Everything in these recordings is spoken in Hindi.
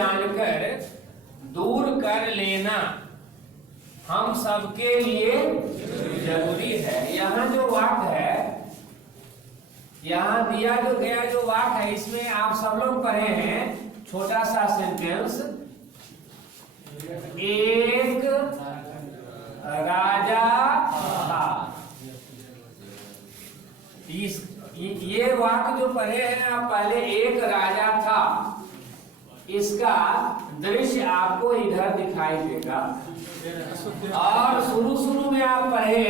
जानकर दूर कर लेना हम सबके लिए जरूरी है। यहाँ जो वाक्य है, यहाँ दिया जो गया जो वाक्य है, इसमें आप सब लोग पढ़े हैं छोटा सा सेंटेंस, एक राजा था। ये वाक्य जो पढ़े हैं आप पहले, एक राजा था, इसका दृश्य आपको इधर दिखाई देगा। और शुरू में आप पढ़े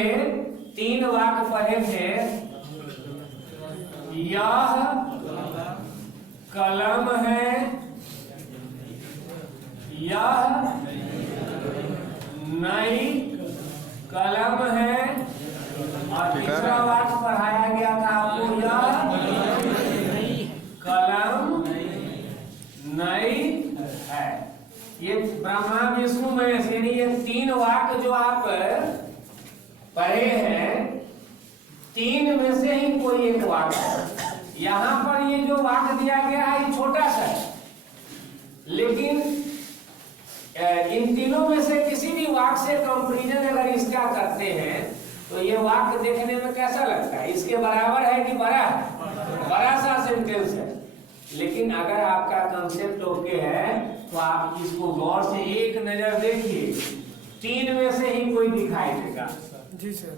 3 वाक्य पढ़े थे, यह कलम है, यह नई कलम है, और तीसरा वाक्य पढ़ाया गया था आपको, यह कलम नई है। ये ब्रह्मा विष्णु महेश, यानी ये 3 वाक्य जो आप पढ़े हैं, 3 में से ही कोई एक वाक्य है। यहाँ पर ये जो वाक्य दिया गया है ये छोटा सा है, लेकिन इन तीनों में से किसी भी वाक्य से कंपैरिजन अगर इसका करते हैं तो ये वाक्य देखने में कैसा लगता है? इसके बराबर है कि बड़ा सा सेंटेंस है। लेकिन अगर आपका कंसेप्ट ओके है तो आप इसको गौर से एक नजर देखिए, 3 में से ही कोई दिखाई देगा। जी सर।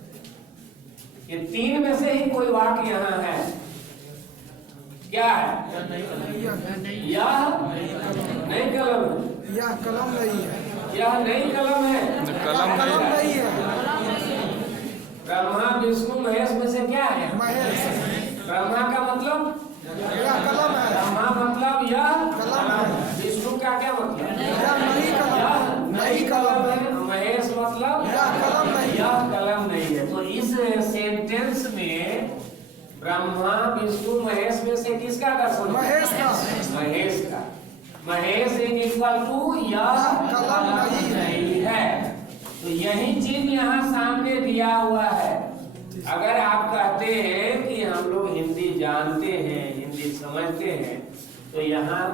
ये 3 में से ही कोई वाक्य यहाँ है, क्या है? यह नई कलम है, यह कलम नहीं है, यह नई कलम है, कलम नहीं है। ब्रह्मा विष्णु महेश में से क्या है? महेश। ब्रह्मा का मतलब यह कलम है, ब्रह्मा मतलब यह कलम है। विष्णु का क्या मतलब? यह नई कलम है। महेश मतलब यह कलम नहीं, यह कलम नहीं है। तो इस सेंटेंस में ब्रह्मा विष्णु महेश में से किसका दर्शन? महेश का। महेश का। महेश इज इक्वल टू यह कलम नहीं है। तो यही चीज यहाँ सामने दिया हुआ है। अगर आप कहते हैं कि हम लोग हिंदी जानते हैं, हिंदी समझते हैं, तो यहाँ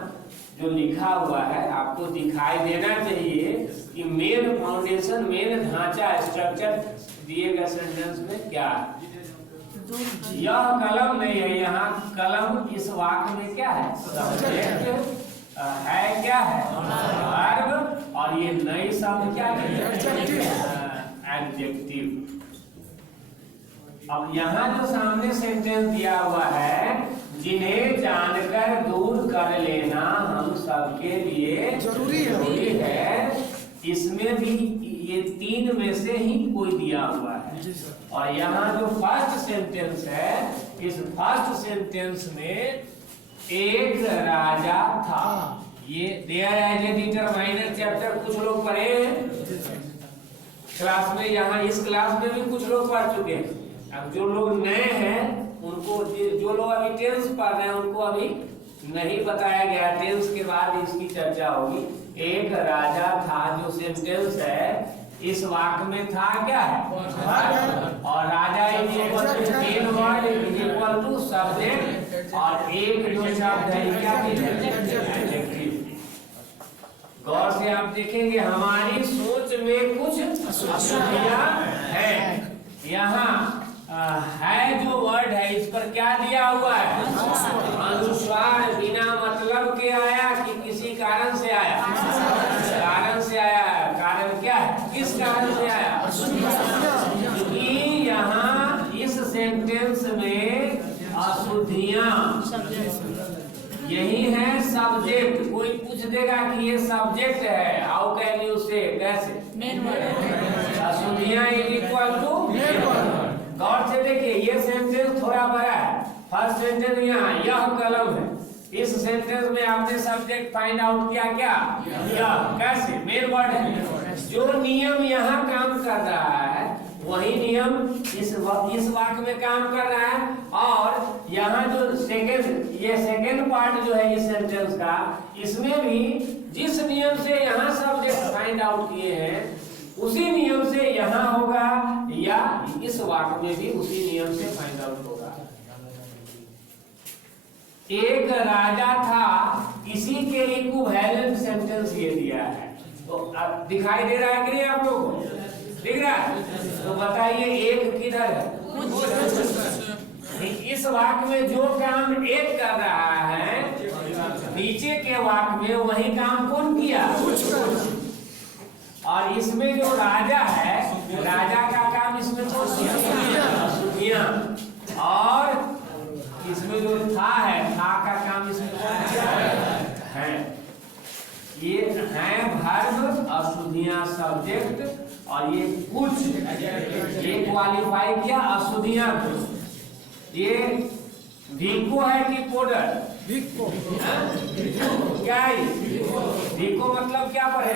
जो लिखा हुआ है आपको दिखाई देना चाहिए कि मेन फाउंडेशन, मेन ढांचा, स्ट्रक्चर दिए गए सेंटेंस में क्या है। यह कलम नहीं है, यहाँ कलम इस वाक्य में क्या है? सब्जेक्ट है, क्या है? वर्ब, और ये नई शब्द क्या है? एडजेक्टिव। अब यहाँ जो सामने सेंटेंस दिया हुआ है, जिन्हें जानकर दूर कर लेना हम सबके लिए जरूरी है, इसमें भी ये 3 में से ही कोई दिया हुआ है। और यहाँ जो फर्स्ट सेंटेंस है, इस फर्स्ट सेंटेंस में एक राजा था। ये their as a determiner chapter कुछ लोग पढ़े हैं क्लास में, यहाँ इस क्लास में भी कुछ लोग पढ़ चुके हैं। अब जो लोग नए हैं उनको, जो लोग अभी टेंस पढ़ रहे हैं उनको अभी नहीं बताया गया, टेंस के बाद इसकी चर्चा होगी। एक राजा था जो सेंटेंस है, इस वाक्य में था क्या है? और राजा इज इक्वल टू सब्जेक्ट, और एक जो शब्द है क्या? एडजेक्टिव। गौर से आप देखेंगे हमारी सोच में कुछ अशुद्धियां हैं। यहाँ है जो वर्ड है, इस पर क्या दिया हुआ है? अनुस्वार। बिना मतलब के आया कि किसी कारण से आया? कारण से आया है। कारण क्या है? किस कारण से आया? क्योंकि यहाँ इस सेंटेंस में अशुद्धियां यही है सब्जेक्ट। कोई पूछ देगा कि ये सब्जेक्ट है, हाउ कैन यू से, कैसे? अशुद्धियां is equal to main word. गौर से देखिए, ये सेंटेंस थोड़ा बड़ा है। फर्स्ट सेंटेंस यहाँ यह कलम है, इस सेंटेंस में आपने सब्जेक्ट फाइंड आउट किया क्या? यह। कैसे? मेन वर्ड है। जो नियम यहाँ काम कर रहा है वही नियम इस वाक्य में काम कर रहा है। और यहाँ जो सेकेंड पार्ट जो है इस सेंटेंस का, इसमें भी जिस नियम से यहाँ सब्जेक्ट फाइंड आउट किए हैं उसी नियम से यहाँ होगा, या इस वाक्य में भी उसी नियम से फाइंड आउट होगा। एक राजा था, इसी के इक्विवेलेंट सेंटेंस ये दिया है। तो अब दिखाई दे रहा है कि नहीं आप लोगों को? दिख रहा है? तो बताइए एक किधर है? इस वाक्य में जो काम एक कर रहा है, नीचे के वाक्य में वही काम कौन किया? और इसमें जो राजा है, राजा का काम इसमें कौन किया? और इसमें जो था है, था का काम इसमें कौन किया है? ये है वर्ब, अशुद्धियां सब्जेक्ट, और ये कुछ ये क्वालिफाई किया अशुद्धियां को। ये वीको है कि कोडर? क्या है? वीको मतलब क्या पढ़े?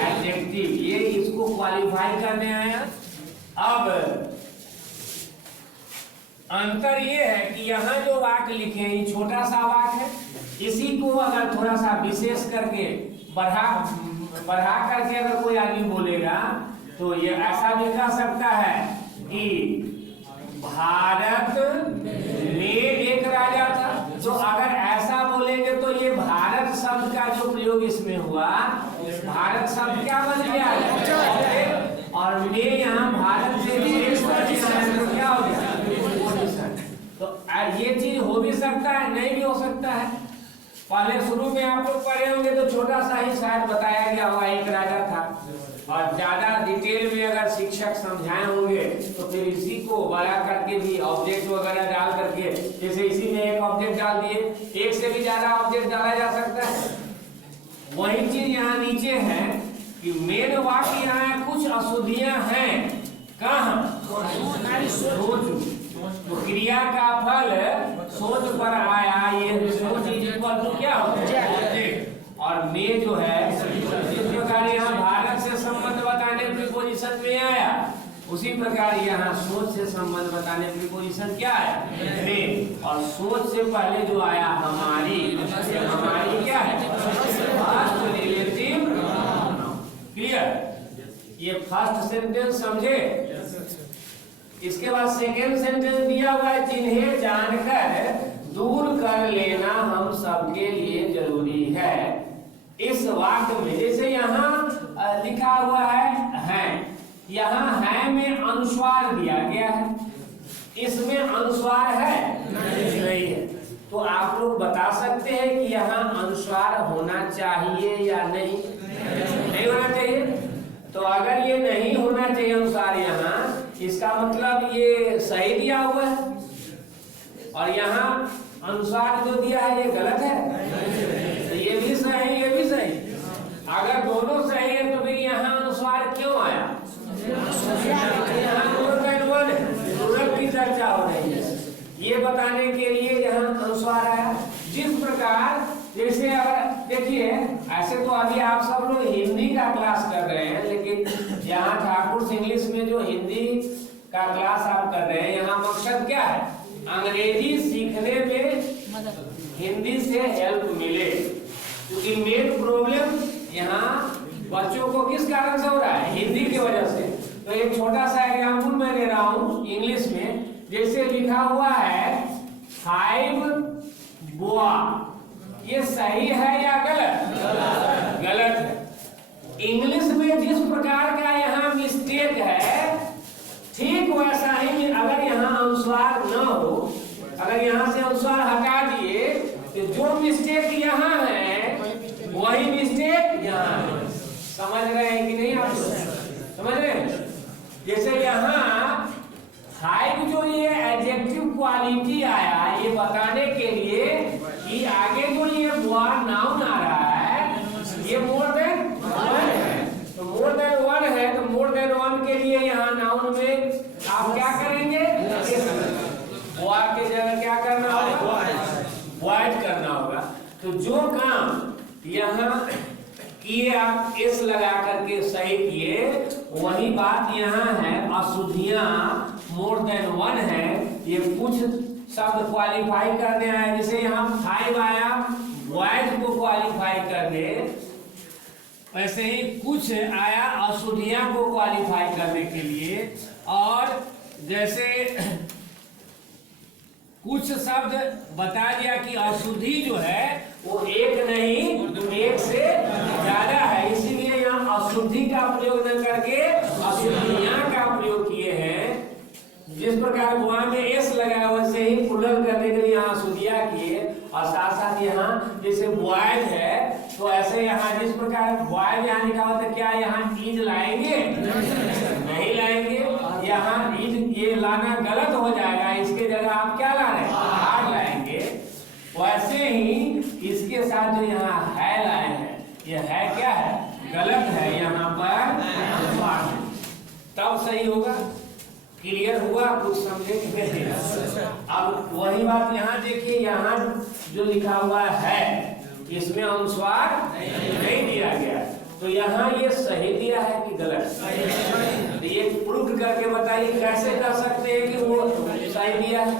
एडजेक्टिव। ये इसको क्वालिफाई करने आया। अब अंतर ये है कि यहाँ जो वाक्य लिखे हैं ये छोटा सा वाक्य है। इसी को अगर थोड़ा सा विशेष करके बढ़ा करके अगर कोई आदमी बोलेगा तो ये ऐसा भी कह सकता है कि भारत में एक राजा था। तो अगर ऐसा बोलेंगे तो ये भारत शब्द का जो प्रयोग इसमें हुआ, भारत शब्द क्या बन गया? और मैं यहाँ भारत से क्या हो गया? तो ये चीज हो भी सकता है, नहीं भी हो सकता है। पहले शुरू में आप लोग पढ़े होंगे तो छोटा सा ही शायद बताया गया होगा एक राजा था, और ज्यादा डिटेल में अगर शिक्षक समझाए होंगे तो फिर इसी को बड़ा करके भी ऑब्जेक्ट वगैरह डाल करके, जैसे इसी में एक ऑब्जेक्ट डाल दिए, एक से भी ज्यादा ऑब्जेक्ट डाला जा सकता है। वही चीज यहाँ नीचे है कि मेन वाक्य यहाँ है, कुछ अशुद्धियां हैं। कहाँ? सोच। तो क्रिया का फल सोच पर आया, ये सोच इक्वल टू क्या होता है? और मैं जो है जिस प्रकार यहाँ भारत से संबंध बताने प्रीपोजिशन में आया, उसी प्रकार यहाँ सोच से संबंध बताने प्रीपोजिशन क्या है? मैं। और सोच से पहले जो आया हमारी, हमारी क्या है? First relative. क्लियर? ये फर्स्ट सेंटेंस समझे? इसके बाद सेकेंड सेंटेंस दिया हुआ है, जिन्हें जानकर दूर कर लेना हम सबके लिए जरूरी है। इस वाक्य में जैसे यहाँ लिखा हुआ है, यहाँ है में अनुस्वार दिया गया है, इसमें अनुस्वार है नहीं है। तो आप लोग बता सकते हैं कि यहाँ अनुस्वार होना चाहिए या नहीं? नहीं होना चाहिए। तो अगर ये नहीं होना चाहिए अनुसार यहाँ, इसका मतलब ये सही दिया हुआ है, और यहाँ अनुसार जो दिया है ये गलत है। तो ये भी सही, ये भी सही। अगर दोनों सही है तो फिर यहाँ अनुसार क्यों आया? यहाँ जरूरत की चर्चा हो रही है, ये बताने के लिए यहाँ अनुसार आया। जिस प्रकार जैसे अगर देखिए, ऐसे तो अभी आप सब लोग हिंदी का क्लास कर रहे हैं, लेकिन यहाँ ठाकुर इंग्लिश में जो हिंदी का क्लास आप कर रहे हैं, यहाँ मकसद क्या है? अंग्रेजी सीखने में हिंदी से हेल्प मिले। क्योंकि मेन प्रॉब्लम यहाँ बच्चों को किस कारण से हो रहा है? हिंदी की वजह से। तो एक छोटा सा एग्जाम्पल मैं दे रहा हूँ इंग्लिश में। जैसे लिखा हुआ है 5 बोआ, ये सही है या गलत? गलत है। इंग्लिश में जिस प्रकार का यहाँ मिस्टेक है, ठीक वैसा ही अगर यहाँ अनुस्वार न हो, अगर यहाँ से अनुस्वार हटा दिए तो जो मिस्टेक यहाँ है वही मिस्टेक यहाँ है। समझ रहे हैं कि नहीं आप? समझ रहे हैं? जैसे यहाँ हाइट जो ये एडजेक्टिव क्वालिटी आया, ये बताने के लिए कि आगे जो ये नाउन आ रहा है, ये मोर देन 1 है। तो मोर देन 1 है, तो मोर देन 1 के लिए यहाँ नाउन में आप क्या करेंगे? बुआ के जगह क्या करना होगा? बॉयज करना होगा। तो जो काम यहाँ किए आप एस लगा करके सही किए, वही बात यहाँ है। अशुद्धियां मोर देन 1 है, ये कुछ शब्द क्वालिफाई करने आया। जैसे यहाँ 5 आया बॉयज को क्वालिफाई करने, वैसे ही कुछ आया अशुद्धियां को क्वालिफाई करने के लिए। और जैसे कुछ शब्द बता दिया कि अशुद्धि जो है वो एक नहीं एक से ज्यादा है, इसीलिए यहाँ अशुद्धि का प्रयोग न करके अशुद्धियां का प्रयोग किए हैं। जिस प्रकार बुआ में एस लगाया वैसे ही पुनर् करने के लिए यहाँ अशुद्धियां किए, और साथ साथ यहाँ जैसे बॉयज है तो ऐसे यहाँ जिस प्रकार बॉयज यहाँ लिखा होता है, क्या यहाँ ईज लाएंगे? नहीं लाएंगे। यहाँ ईज ये लाना गलत हो जाएगा, इसके जगह आप क्या ला रहे हैं? आर लाएंगे। वैसे ही इसके साथ जो यहाँ है लाए हैं, ये है क्या है? गलत है यहाँ पर, तब सही होगा। क्लियर हुआ? कुछ समझे? अब वही बात यहाँ देखिए, यहाँ जो लिखा हुआ है इसमें अनुस्वार नहीं दिया गया, तो यहाँ ये सही दिया है कि गलत? तो ये प्रूफ करके बताइए कैसे कर सकते हैं कि वो सही दिया है।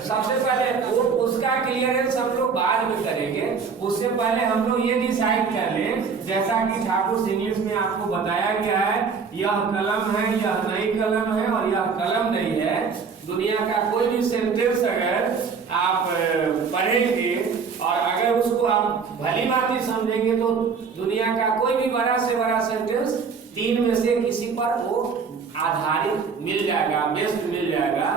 सबसे पहले वो उसका क्लियरेंस हम लोग बाद में करेंगे, उससे पहले हम लोग ये डिसाइड कर लें, जैसा कि ठाकुर इंग्लिश में आपको बताया गया है, यह कलम है, यह नई कलम है और यह कलम नहीं है। दुनिया का कोई भी सेंटेंस अगर आप पढ़ेंगे और अगर उसको आप भली भांति समझेंगे तो दुनिया का कोई भी बड़ा से बड़ा सेंटेंस तीन में से किसी पर वो आधारित मिल जाएगा, बेस्ट मिल जाएगा।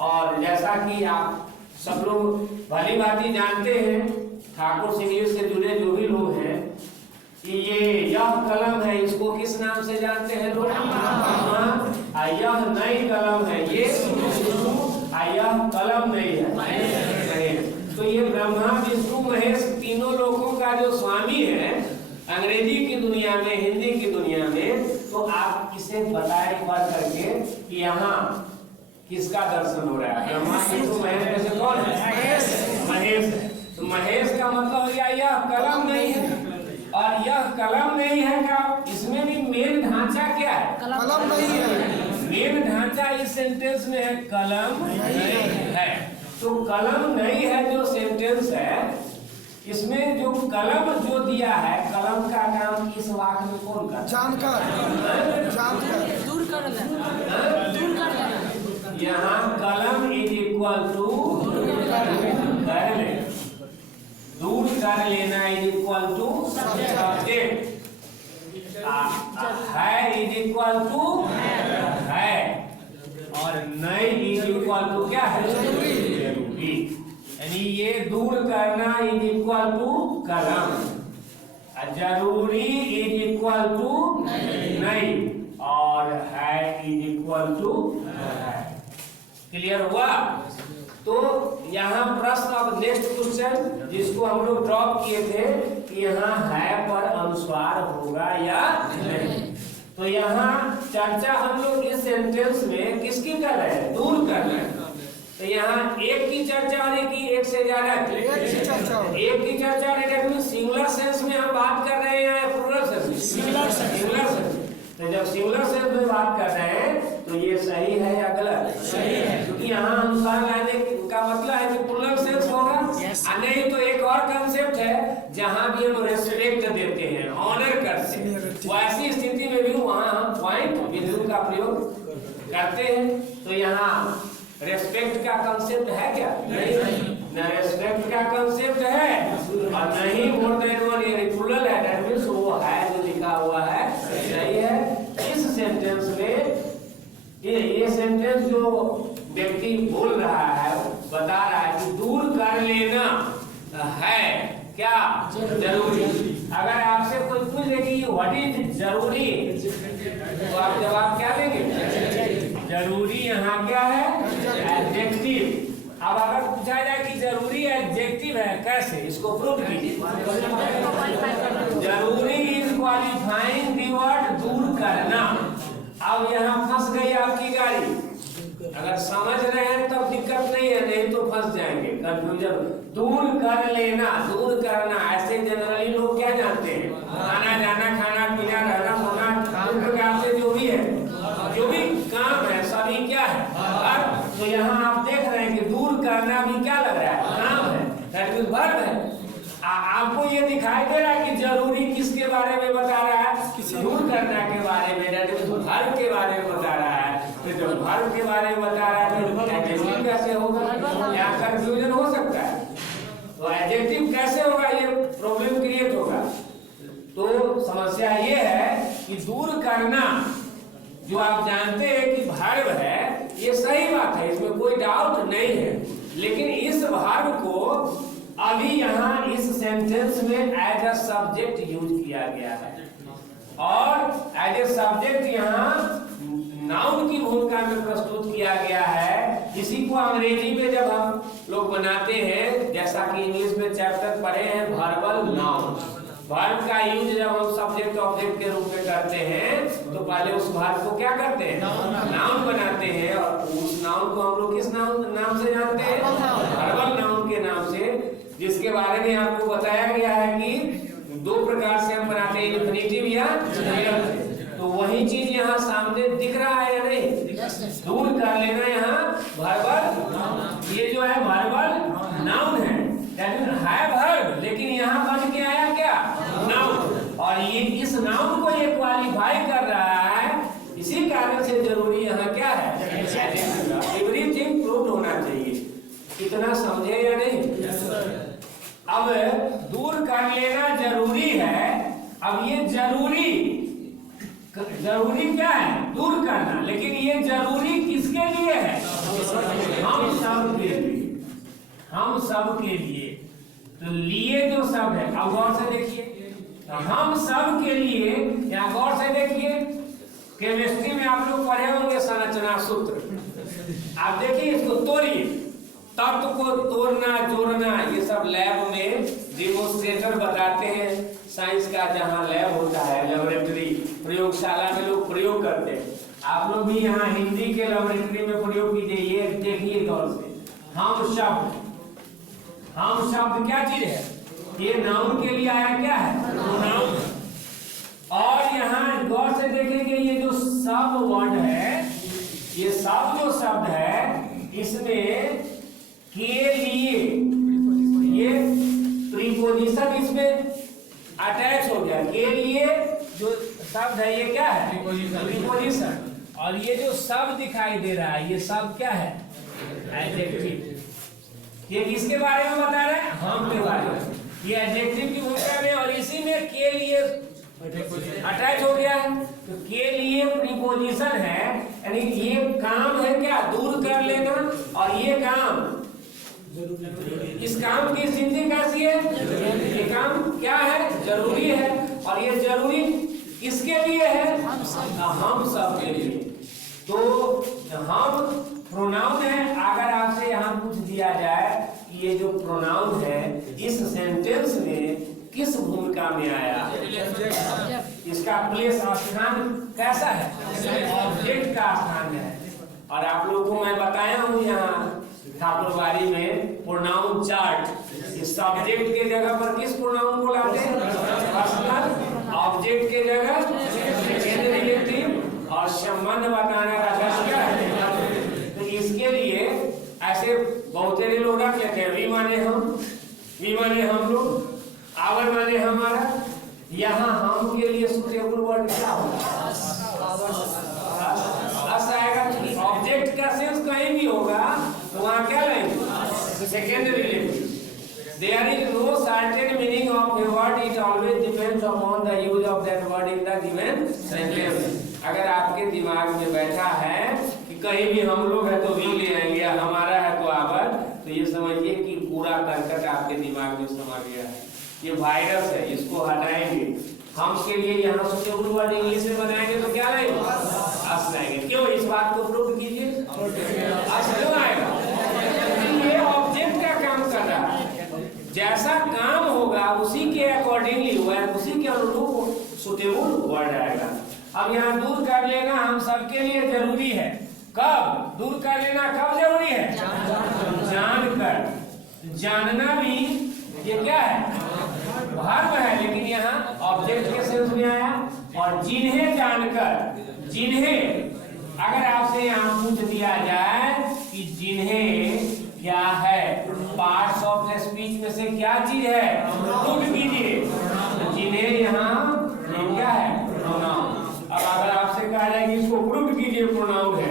और जैसा कि आप सब लोग भली भांति जानते हैं, ठाकुर इंग्लिश से जुड़े जो भी लोग हैं, कि ये यह कलम है, इसको किस नाम से जानते हैं लोग? यह नई कलम है, ये यह कलम नहीं है। तो ये ब्रह्मा विष्णु महेश तीनों लोगों का जो स्वामी है अंग्रेजी की दुनिया में, हिंदी की दुनिया में, तो आप इसे बताए पढ़ करके कि यहाँ किसका दर्शन हो रहा है? ब्रह्मा विष्णु महेश में से कौन है? महेश। तो महेश का मतलब हो गया यह कलम नहीं है, और यह कलम नहीं है का इसमें भी मेन ढांचा क्या है? कलम नहीं है। मेन ढांचा इस सेंटेंस में है कलम नहीं है। तो कलम नहीं है जो सेंटेंस है, इसमें जो कलम जो दिया है, कलम का काम इस वाक्य में कौन करता है? जानकर दूर कर यहाँ कलम इज इक्वल टू कर ले, दूर कर लेना इज इक्वल टू सब्जेक्ट, है इज इक्वल टू है, और नहीं इज इक्वल टू क्या है? जरूरी। यानी ये दूर करना इज इक्वल टू कलम, जरूरी इज इक्वल टू नहीं, और है इज इक्वल टू है। क्लियर हुआ? तो यहाँ प्रश्न, अब नेक्स्ट क्वेश्चन जिसको हम लोग ड्रॉप किए थे कि यहाँ है पर अनुस्वार होगा या नहीं। तो यहाँ चर्चा हम लोग इस सेंटेंस में किसकी कर रहे हैं? दूर कर रहे हैं। तो यहाँ एक की चर्चा हो रही कि एक से ज्यादा? एक की चर्चा हो रही। सिंगुलर सेंस में हम बात कर रहे हैं या प्लूरल सेंस में? Singular sense. तो जब सिंगुलर सेंस में बात कर रहे हैं तो ये सही है या गलत? सही है, क्योंकि यहाँ अनुसार लाने का मतलब है कि प्लूरल सेंस होगा। नहीं तो एक और कंसेप्ट है जहाँ भी हम रेस्पेक्ट देते हैं, ऑनर करते हैं, वैसी स्थिति में भी वहाँ हम पॉइंट बिंदु का प्रयोग करते हैं। तो यहाँ रेस्पेक्ट का कंसेप्ट है क्या? नहीं, न रेस्पेक्ट का कंसेप्ट है और नहीं मोर देन वन, ये प्लूरल है, दैट मींस वो है जो लिखा हुआ है सही है। इस सेंटेंस में ये सेंटेंस जो व्यक्ति बोल रहा है, बता रहा है कि दूर कर लेना है क्या? जरूरी। अगर आपसे कोई पूछ ले कि व्हाट इज जरूरी, तो आप जवाब क्या देंगे? जरूरी यहाँ क्या है? एडजेक्टिव। अब अगर पूछा जाए कि जरूरी एडजेक्टिव है, कैसे? इसको प्रूव कीजिए। जरूरी इज क्वालिफाइंग द वर्ड दूर करना। अब यहाँ फंस गई आपकी गाड़ी, अगर समझ रहे हैं तब दिक्कत नहीं है, नहीं तो फंस जाएंगे, कंफ्यूजन। दूर कर लेना, दूर करना, ऐसे जनरली लोग क्या जानते हैं? आना जाना, खाना पीना, रहना सोना, इस प्रकार से जो भी है, जो भी काम है सभी क्या है? तो यहाँ आप देख रहे हैं कि दूर करना भी क्या लग रहा है? काम है, दैट मींस वर्ब है। आपको ये दिखाई दे रहा है कि जरूरी किसके बारे में बता रहा है? दूर करना के बारे में, दैट मींस वर्ब के बारे में बता रहा है। तो जब वर्ब के बारे में बता रहा है तो एडजेक्टिव कैसे होगा? यहाँ कंफ्यूजन हो सकता है। तो एडजेक्टिव कैसे होगा, ये प्रॉब्लम क्रिएट होगा। तो समस्या ये है कि दूर करना जो आप जानते हैं कि वर्ब है, ये सही बात है, इसमें कोई डाउट नहीं है। लेकिन इस वर्ब को अभी यहाँ इस सेंटेंस में एज अ सब्जेक्ट यूज किया गया है और एज ए सब्जेक्ट यहाँ नाउन की भूमिका में प्रस्तुत किया गया है। इसी को अंग्रेजी में जब हम लोग बनाते हैं, जैसा कि इंग्लिश में चैप्टर पढ़े हैं वर्बल नाउन, वर्ब का यूज जब हम सब्जेक्ट ऑब्जेक्ट के रूप में करते हैं तो पहले उस वर्ब को क्या करते हैं, नाउन बनाते हैं। और उस नाउन को हम लोग किस नाम से जानते हैं? वर्बल नाउन के नाम से, जिसके बारे में आपको बताया गया है कि दो प्रकार से हम बनाते हैं, इन्फिनिटिव या रियल। तो वही चीज यहाँ सामने दिख रहा है या नहीं? दूर कर लेना यहाँ वर्बल, ये जो है वर्बल नाउन है, वर्ब, लेकिन यहाँ बन के आया क्या? नाउन। और ये इस नाउन को ये क्वालिफाई कर रहा है, इसी कारण से जरूरी यहाँ क्या है? एवरीथिंग प्रूव्ड होना चाहिए। इतना समझे या नहीं? अब दूर कर लेना जरूरी है। अब ये जरूरी क्या है? दूर करना। लेकिन ये जरूरी किसके लिए है? हम सब के लिए, हम सब के लिए। तो लिए जो सब है, अब गौर से देखिए, तो हम सब के लिए, या गौर से देखिए, केमिस्ट्री में आप लोग पढ़े होंगे संरचना सूत्र। आप देखिए इसको तोड़िए, तत्व को तोड़ना जोड़ना, ये सब लैब में डेमोन्स्ट्रेटर बताते हैं। साइंस का जहाँ लैब होता है, लेबोरेटरी, प्रयोगशाला में लोग प्रयोग करते हैं। आप लोग भी यहाँ हिंदी के लेबोरेटरी में प्रयोग कीजिए। ये देखिए गौर से, हम शब्द क्या चीज है? ये नाउन के लिए आया क्या है? नाउन। और यहाँ गौर से देखेंगे, ये जो सब वर्ड है, ये सब जो शब्द है, इसमें के लिए ये प्रीपोजिशन इसमें अटैच हो गया। के लिए जो शब्द है ये क्या है? प्रीपोजिशन। और ये जो शब्द दिखाई दे रहा है, ये शब्द क्या है? एडजेक्टिव। ये किसके बारे में बता रहे हैं? हम के बारे में। ये एडजेक्टिव की भूमिका में, और इसी में के लिए अटैच हो गया है। तो के लिए प्रीपोजिशन है, यानी ये काम है क्या? दूर कर लेना। और ये काम, इस काम की स्थिति कैसी है? ये काम क्या है? जरूरी है। और ये जरूरी किसके लिए है? हम सब के लिए। तो हम प्रोनाउन है। अगर आपसे यहाँ पूछ दिया जाए कि ये जो प्रोनाउन है इस सेंटेंस में किस भूमिका में आया, इसका प्लेस, स्थान कैसा है? ऑब्जेक्ट का स्थान है। और आप लोगों को मैं बताया हूँ यहाँ ठाकुरबाड़ी में प्रोनाउन चार्ट। इस सब्जेक्ट के जगह पर किस प्रोनाउन को लाते हैं? पर्सनल। ऑब्जेक्ट के जगह सेकंड रिलेटिव। और संबंध बताने का क्या है? तो इसके लिए ऐसे बहुत सारे लोग रख लेते हैं, वी माने हम, वी माने हम लोग, आवर माने हमारा। यहाँ हम के लिए सुटेबल वर्ड क्या होगा? आएगा। ऑब्जेक्ट का सेंस कहीं भी होगा तो वहाँ क्या लेंगे? Second relative. There is no certain meaning of a word. It always depends upon the use of that word in the given sentence. अगर आपके दिमाग में बैठा है कि कहीं भी हम लोग है तो वी ले आएंगे, हमारा है तो आवर, तो ये समझिए कि पूरा कर्कट आपके दिमाग में समा गया है। ये वायरस है, इसको हटाएंगे। हम के लिए यहाँ सुटेबल वर्ड इंग्लिश में बनाएंगे तो क्या लाएंगे? अस लाएंगे। क्यों? इस बात को प्रूव कीजिए। अस क्यों आएगा? ये ऑब्जेक्ट का काम कर रहा है। जैसा काम होगा उसी के अकॉर्डिंगली हुआ है, उसी के अनुरूप सुटेबल वर्ड आएगा। अब यहाँ दूर कर लेना हम सबके लिए जरूरी है। कब दूर कर लेना? कब जरूरी है? जानकर। जानना भी ये क्या है? वर्ब है, लेकिन यहाँ ऑब्जेक्ट के सेंस में आया। और जिन्हें जानकर, जिन्हें अगर आपसे यहाँ पूछ दिया जाए कि जिन्हें क्या है, पार्ट्स ऑफ द स्पीच में से क्या चीज है? प्रूव कीजिए। जिन्हें यहाँ क्या है? प्रोनाउन। अब अगर आपसे कहा जाए कि इसको प्रूव कीजिए, प्रोनाउन है,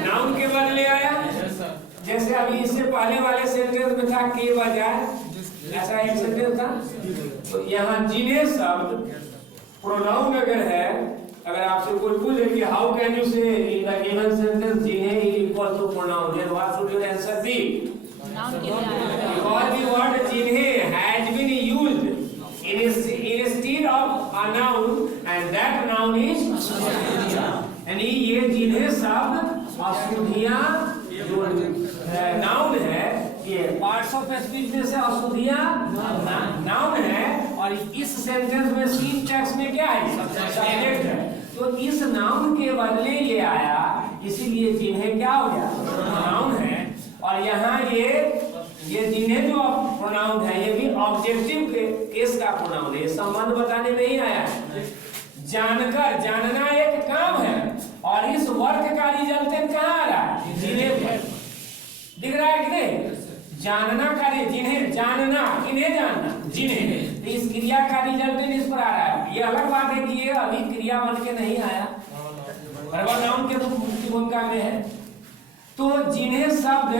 नाउन के बदले आया। जैसे अभी इससे पहले वाले सेंटेंस में था के बजाय, ऐसा एक सेंटेंस था। तो यहाँ जिन्हें शब्द प्रोनाउन अगर है, अगर आपसे कोई पूछे कि how can you say in the given sentence जिन्हें is equal to pronoun, then what should your answer be? Because the word जिन्हें has been used instead of a noun and that noun is यानी ये जिन्हें शब्द अशुद्धियां जो नाउन है, ये पार्ट्स ऑफ स्पीच में से अशुद्धियां नाउन है, और इस सेंटेंस में सिंटैक्स में क्या है? सब्जेक्ट है। तो इस नाउन के बदले ये आया, इसीलिए जिन्हें क्या हो गया? नाउन है। और यहाँ ये जिन्हें जो प्रोनाउन है ये भी ऑब्जेक्टिव के केस का प्रोनाउन है, संबंध बताने में ही आया है। जानकर, जानना एक काम है, और इस वर्क का रिजल्टेंट कहाँ आ रहा है? जिन्हें पर दिख रहा है कि नहीं? जानना का जिन्हें जानना, किन्हें जानना? जिन्हें। तो इस क्रिया का रिजल्टेंट इस पर आ रहा है। ये अलग बात है कि ये अभी क्रिया बन के नहीं आया, वर्बल नाउन के भूमिका में है। तो जिन्हें शब्द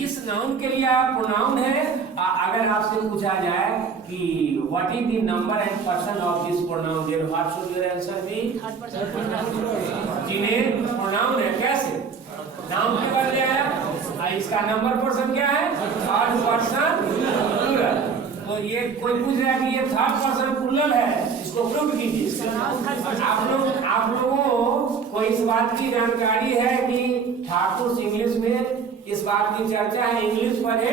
इस नाउन के लिए प्रोनाउन है। अगर आपसे पूछा जाए कि what is the number and person of this pronoun, then what should your answer be? जिन्हें प्रोनाउन है, कैसे? नाउन के बदले आया, इसका नंबर पर्सन क्या है? Third person plural. तो ये कोई पूछ रहा है कि ये थर्ड पर्सन प्लूरल है, इसको प्रूव कीजिए। आप लोगों को इस बात की जानकारी है कि ठाकुर इंग्लिश में इस बात की चर्चा है, इंग्लिश पढ़े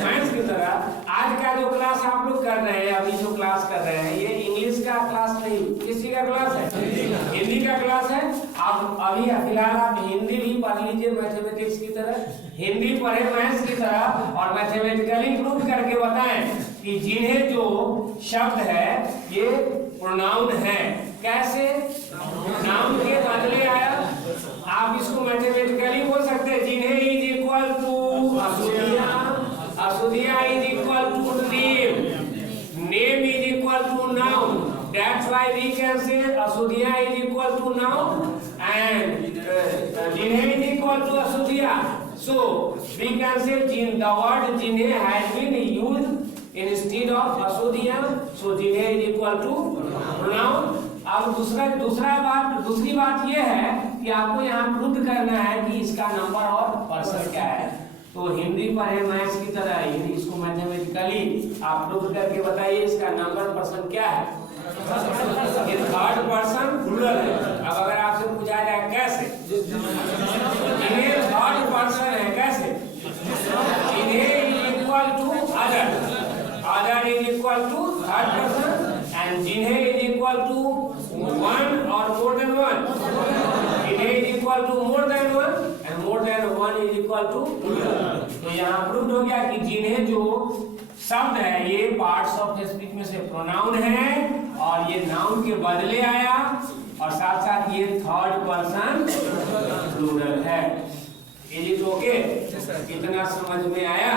साइंस की तरह। आज का जो क्लास आप लोग कर रहे हैं, अभी जो क्लास कर रहे हैं, ये इंग्लिश का क्लास नहीं, किसी का क्लास है? हिंदी का क्लास है। आप अभी फिलहाल आप हिंदी भी पढ़ लीजिए मैथमेटिक्स की तरह, हिंदी पढ़े मैथ्स की तरह, और मैथमेटिकली प्रूव करके बताएं कि जिन्हें जो शब्द है ये प्रोनाउन है। कैसे? नाउन के बदले आया। आप इसको मैथमेटिकली बोल सकते हैं, जिन्हें इज इक्वल टू अशुद्धियां, अशुद्धियां is equal to name, name is equal to noun. That's why we can say अशुद्धियां is equal to noun and जिन्हें इज इक्वल टू अशुद्धियां। So we can say the word जिन्हें has been used instead of अशुद्धियां, सो जिन्हें इज इक्वल टू प्रोनाउन। अब दूसरी बात यह है कि आपको यहाँ प्रूव करना है कि इसका नंबर और पर्सन क्या है। तो हिंदी पढ़े मैथ्स की तरह हिंदी इसको मैथमेटिकली आप प्रूव करके बताइए इसका नंबर पर्सन क्या है? ये थर्ड पर्सन प्लूरल है। अब अगर आपसे पूछा जाए कैसे, इन्हें थर्ड पर्सन है, कैसे? इन्हें is equal to other, other is equal to third person, and जिन्हें इज इक्वल टू वन और मोर देन वन, इन्हें is equal to more than one, and more than one is equal to plural. तो यहाँ प्रूव हो गया कि जिन्हें जो शब्द है ये पार्ट्स ऑफ स्पीच में से प्रोनाउन है, और ये नाउन के बदले आया, और साथ साथ ये थर्ड पर्सन प्लूरल है। Is it okay? इतना समझ में आया?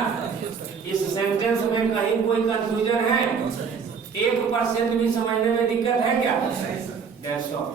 इस सेंटेंस में कहीं कोई कंफ्यूजन है? 1% भी समझने में दिक्कत है क्या? That's all.